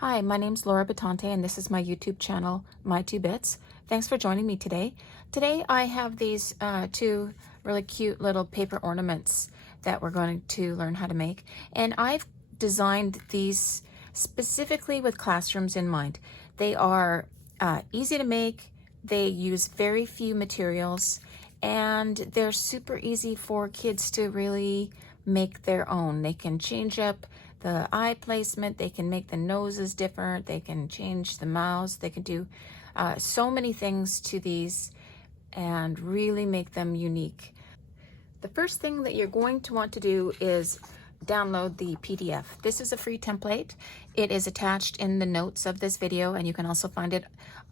Hi, my name's Laura Batante and this is my YouTube channel, My Two Bits. Thanks for joining me today. Today I have these two really cute little paper ornaments that we're going to learn how to make. And I've designed these specifically with classrooms in mind. They are easy to make, they use very few materials, and they're super easy for kids to really make their own. They can change up the eye placement, they can make the noses different, they can change the mouths, they can do so many things to these and really make them unique. The first thing that you're going to want to do is download the PDF. This is a free template. It is attached in the notes of this video, and you can also find it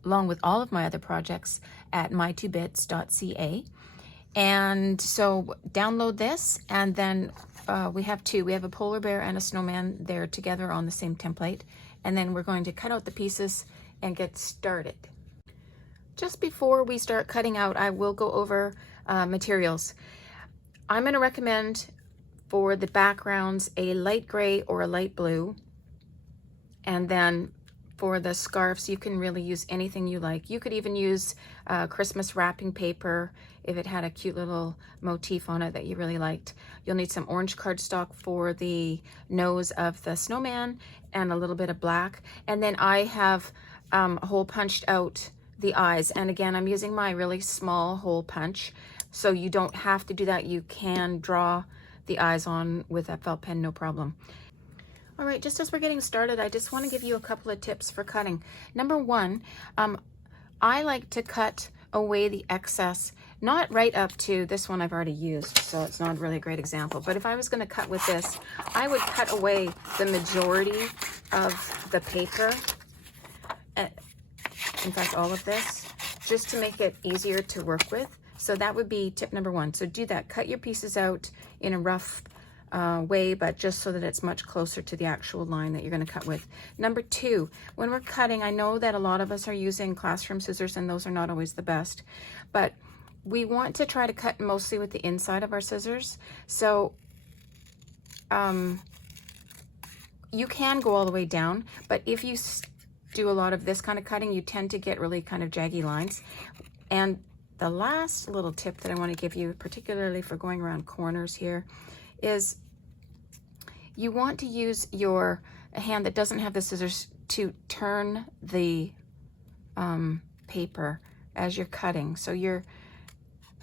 along with all of my other projects at my2bits.ca. And so download this, and then we have two. We have a polar bear and a snowman. They're together on the same template. And then we're going to cut out the pieces and get started. Just before we start cutting out, I will go over materials. I'm going to recommend for the backgrounds a light gray or a light blue. And then for the scarves, you can really use anything you like. You could even use Christmas wrapping paper if it had a cute little motif on it that you really liked. You'll need some orange cardstock for the nose of the snowman and a little bit of black. And then I have hole punched out the eyes. And again, I'm using my really small hole punch. So you don't have to do that. You can draw the eyes on with a felt pen, no problem. All right, just as we're getting started, I just want to give you a couple of tips for cutting. Number one, I like to cut away the excess, not right up to this one I've already used, so it's not really a great example. But if I was going to cut with this, I would cut away the majority of the paper, in fact, all of this, just to make it easier to work with. So that would be tip number one. So do that. Cut your pieces out in a rough way, but just so that it's much closer to the actual line that you're going to cut with. Number two, when we're cutting, I know that a lot of us are using classroom scissors, and those are not always the best, but we want to try to cut mostly with the inside of our scissors. So you can go all the way down, but if you do a lot of this kind of cutting, you tend to get really kind of jaggy lines. And the last little tip that I want to give you, particularly for going around corners here, is you want to use your hand that doesn't have the scissors to turn the paper as you're cutting. So you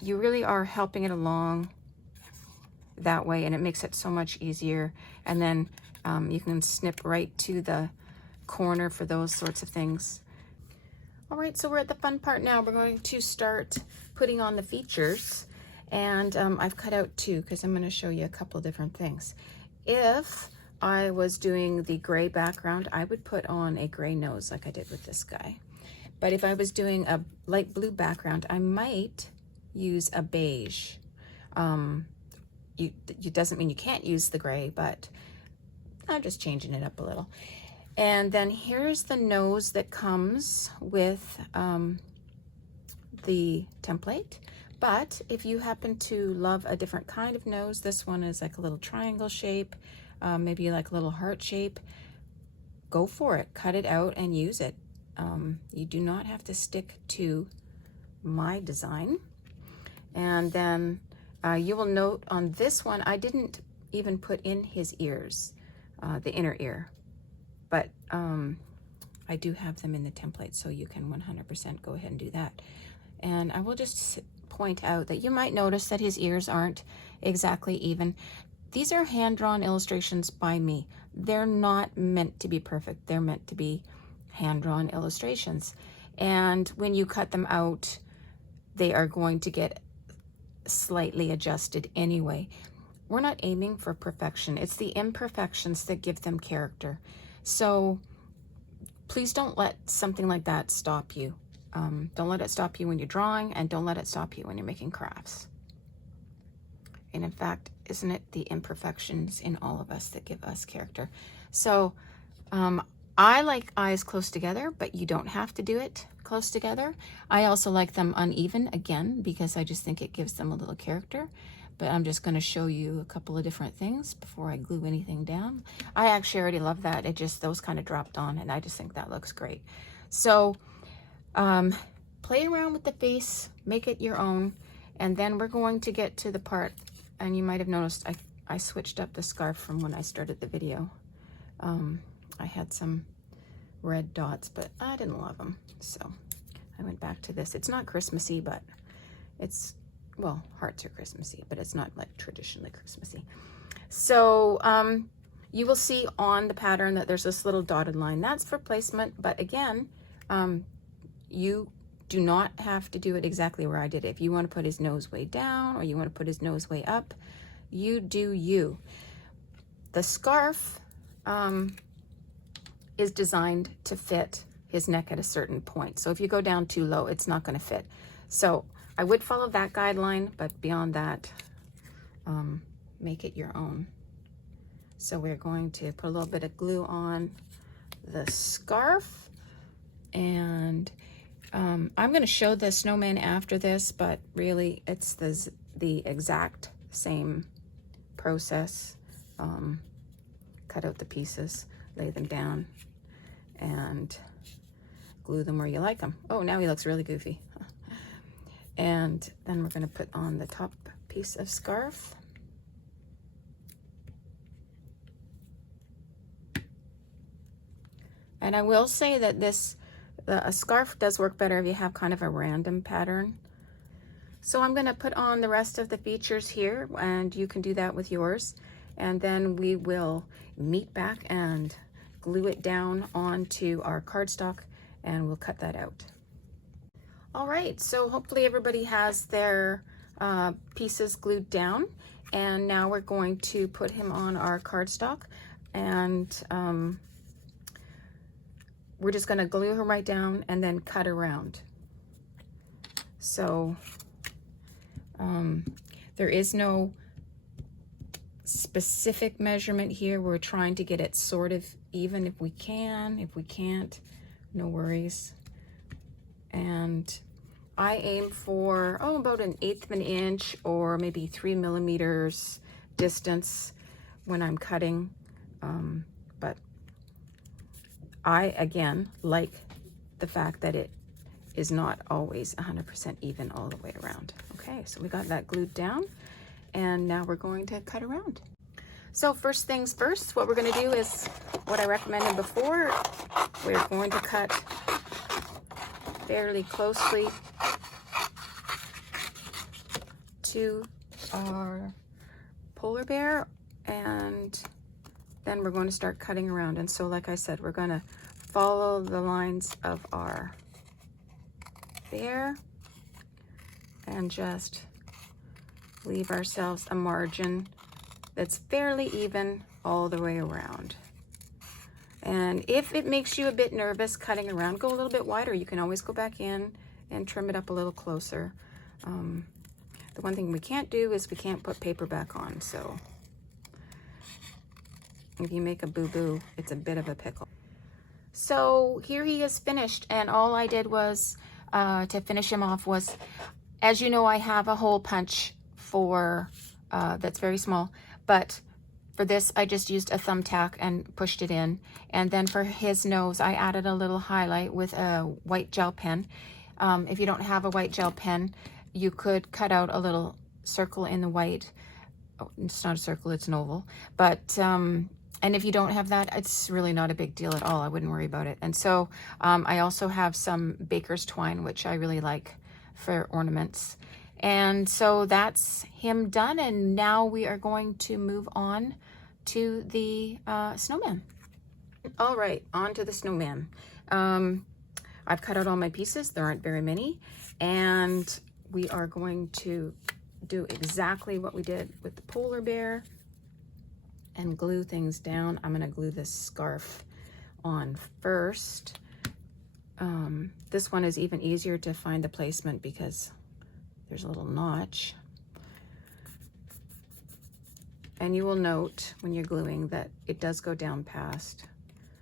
really are helping it along that way, and it makes it so much easier. And then you can snip right to the corner for those sorts of things. All right, so we're at the fun part now. We're going to start putting on the features. And I've cut out two because I'm going to show you a couple of different things. If I was doing the gray background, I would put on a gray nose like I did with this guy. But if I was doing a light blue background, I might use a beige. It doesn't mean you can't use the gray, but I'm just changing it up a little. And then here's the nose that comes with the template. But if you happen to love a different kind of nose, this one is like a little triangle shape, maybe like a little heart shape, go for it. Cut it out and use it. You do not have to stick to my design. And then you will note on this one, I didn't even put in his ears, the inner ear. But I do have them in the template, so you can 100% go ahead and do that. And I will just point out that you might notice that his ears aren't exactly even. These are hand-drawn illustrations by me. They're not meant to be perfect. They're meant to be hand-drawn illustrations. And when you cut them out, they are going to get slightly adjusted anyway. We're not aiming for perfection. It's the imperfections that give them character. So please don't let something like that stop you. Don't let it stop you when you're drawing, and don't let it stop you when you're making crafts. And in fact, isn't it the imperfections in all of us that give us character? So I like eyes close together, but you don't have to do it close together. I also like them uneven, again, because I just think it gives them a little character. but I'm just going to show you a couple of different things before I glue anything down. I actually already love that. It just, those kind of dropped on, and I just think that looks great. So play around with the face, make it your own, and then we're going to get to the part, and you might have noticed I switched up the scarf from when I started the video. I had some red dots, but I didn't love them, so I went back to this. It's not Christmassy, but it's, well, hearts are Christmassy, but it's not like traditionally Christmassy. So you will see on the pattern that there's this little dotted line. That's for placement, but again, you do not have to do it exactly where I did it. If you want to put his nose way down or you want to put his nose way up, you do you. The scarf is designed to fit his neck at a certain point. So if you go down too low, it's not going to fit. So I would follow that guideline, but beyond that, make it your own. So we're going to put a little bit of glue on the scarf, and I'm going to show the snowman after this, but really it's the exact same process. Cut out the pieces, lay them down, and glue them where you like them. Oh, now he looks really goofy. And then we're going to put on the top piece of scarf. And I will say that a scarf does work better if you have kind of a random pattern. So I'm going to put on the rest of the features here, and you can do that with yours. And then we will meet back and glue it down onto our cardstock, and we'll cut that out. All right, so hopefully everybody has their pieces glued down, and now we're going to put him on our cardstock, and we're just going to glue him right down and then cut around. So there is no specific measurement here. We're trying to get it sort of even if we can. If we can't, no worries. And I aim for about 1/8 of an inch or maybe 3 millimeters distance when I'm cutting. But I again like the fact that it is not always 100% even all the way around. Okay, so we got that glued down, and now we're going to cut around. So first things first, what we're going to do is what I recommended before. We're going to cut fairly closely to our polar bear, and then we're going to start cutting around. And so like I said, we're going to follow the lines of our bear and just leave ourselves a margin that's fairly even all the way around. And if it makes you a bit nervous cutting around, go a little bit wider. You can always go back in and trim it up a little closer. The one thing we can't do is we can't put paper back on. So if you make a boo-boo, it's a bit of a pickle. So here he is finished, and all I did was to finish him off was, as you know, I have a hole punch for that's very small, but for this I just used a thumbtack and pushed it in. And then for his nose, I added a little highlight with a white gel pen. If you don't have a white gel pen, you could cut out a little circle in the white. Oh, it's not a circle, it's an oval. But and if you don't have that, it's really not a big deal at all. I wouldn't worry about it. And so I also have some baker's twine, which I really like for ornaments. And so that's him done. And now we are going to move on to the snowman. All right, on to the snowman. I've cut out all my pieces. There aren't very many. And we are going to do exactly what we did with the polar bear and glue things down. I'm going to glue this scarf on first. This one is even easier to find the placement because there's a little notch. And you will note when you're gluing that it does go down past.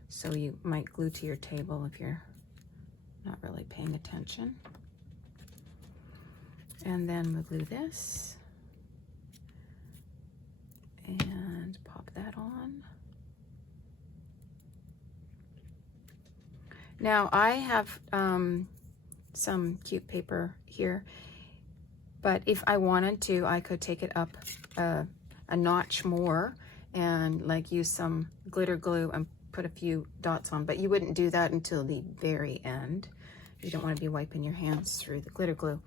So you might glue to your table if you're not really paying attention. And then we'll glue this. And pop that on. Now I have some cute paper here, but if I wanted to, I could take it up a notch more and like use some glitter glue and put a few dots on, but you wouldn't do that until the very end. You don't want to be wiping your hands through the glitter glue.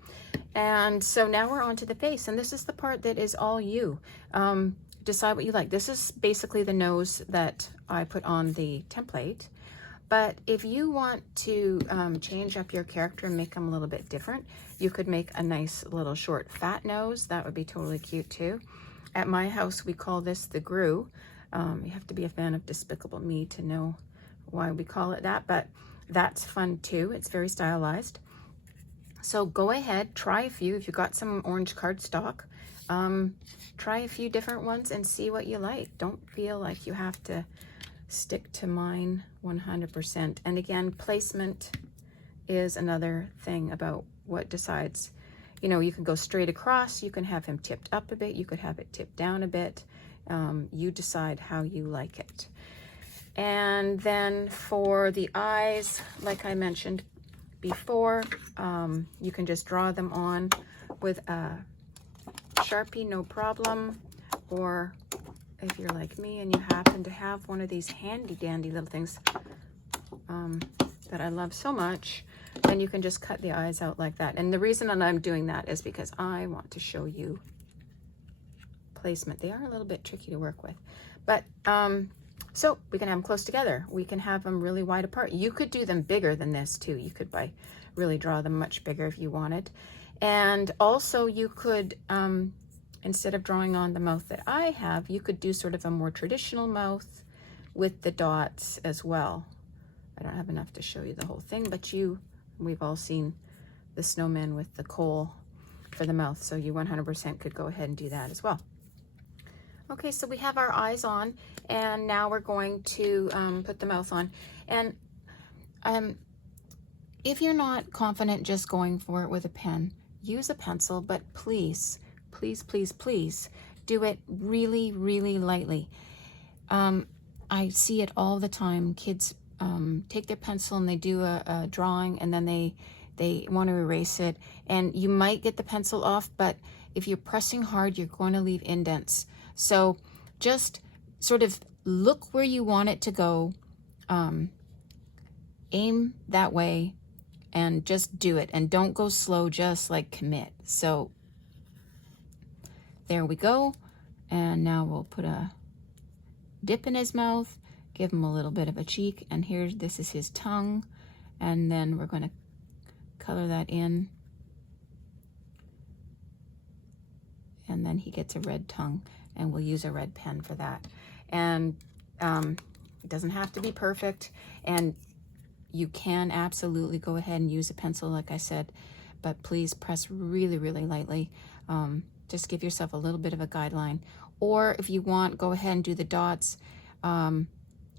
And so now we're on to the face, and this is the part that is all you. Decide what you like. This is basically the nose that I put on the template. But if you want to change up your character and make them a little bit different, you could make a nice little short fat nose. That would be totally cute too. At my house, we call this the Gru. You have to be a fan of Despicable Me to know why we call it that, but that's fun too. It's very stylized. So go ahead, try a few. If you've got some orange cardstock, try a few different ones and see what you like. Don't feel like you have to stick to mine 100%. And again, placement is another thing about what decides. You know, you can go straight across, you can have him tipped up a bit, you could have it tipped down a bit. You decide how you like it. And then for the eyes, like I mentioned before, you can just draw them on with a Sharpie, no problem. Or if you're like me and you happen to have one of these handy dandy little things that I love so much, then you can just cut the eyes out like that. And the reason that I'm doing that is because I want to show you placement. They are a little bit tricky to work with, but so we can have them close together. We can have them really wide apart. You could do them bigger than this too. You could really draw them much bigger if you wanted. And also you could, instead of drawing on the mouth that I have, you could do sort of a more traditional mouth with the dots as well. I don't have enough to show you the whole thing, but we've all seen the snowman with the coal for the mouth, so you 100% could go ahead and do that as well. Okay, so we have our eyes on, and now we're going to put the mouth on. And if you're not confident just going for it with a pen, use a pencil, but please, please, please, please do it really, really lightly. I see it all the time. Kids take their pencil and they do a drawing, and then they want to erase it, and you might get the pencil off, but if you're pressing hard, you're going to leave indents. So just sort of look where you want it to go, aim that way, and just do it. And don't go slow, just like commit. So there we go. And now we'll put a dip in his mouth, give him a little bit of a cheek, and this is his tongue. And then we're going to color that in. And then he gets a red tongue, and we'll use a red pen for that. And it doesn't have to be perfect, and you can absolutely go ahead and use a pencil, like I said, but please press really, really lightly. Just give yourself a little bit of a guideline. Or if you want, go ahead and do the dots. I'm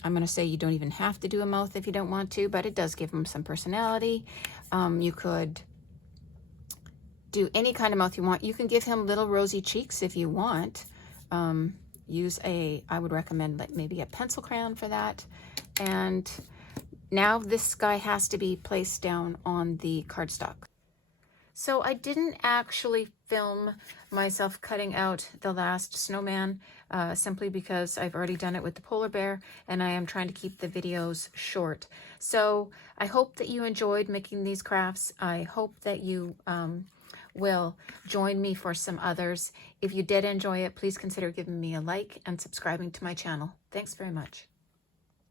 going to say you don't even have to do a mouth if you don't want to, but it does give them some personality. You could do any kind of mouth you want. You can give him little rosy cheeks if you want. I would recommend like maybe a pencil crayon for that. And now this guy has to be placed down on the cardstock. So I didn't actually film myself cutting out the last snowman simply because I've already done it with the polar bear, and I am trying to keep the videos short. So I hope that you enjoyed making these crafts. I hope that you will join me for some others. If you did enjoy it, please consider giving me a like and subscribing to my channel. Thanks very much.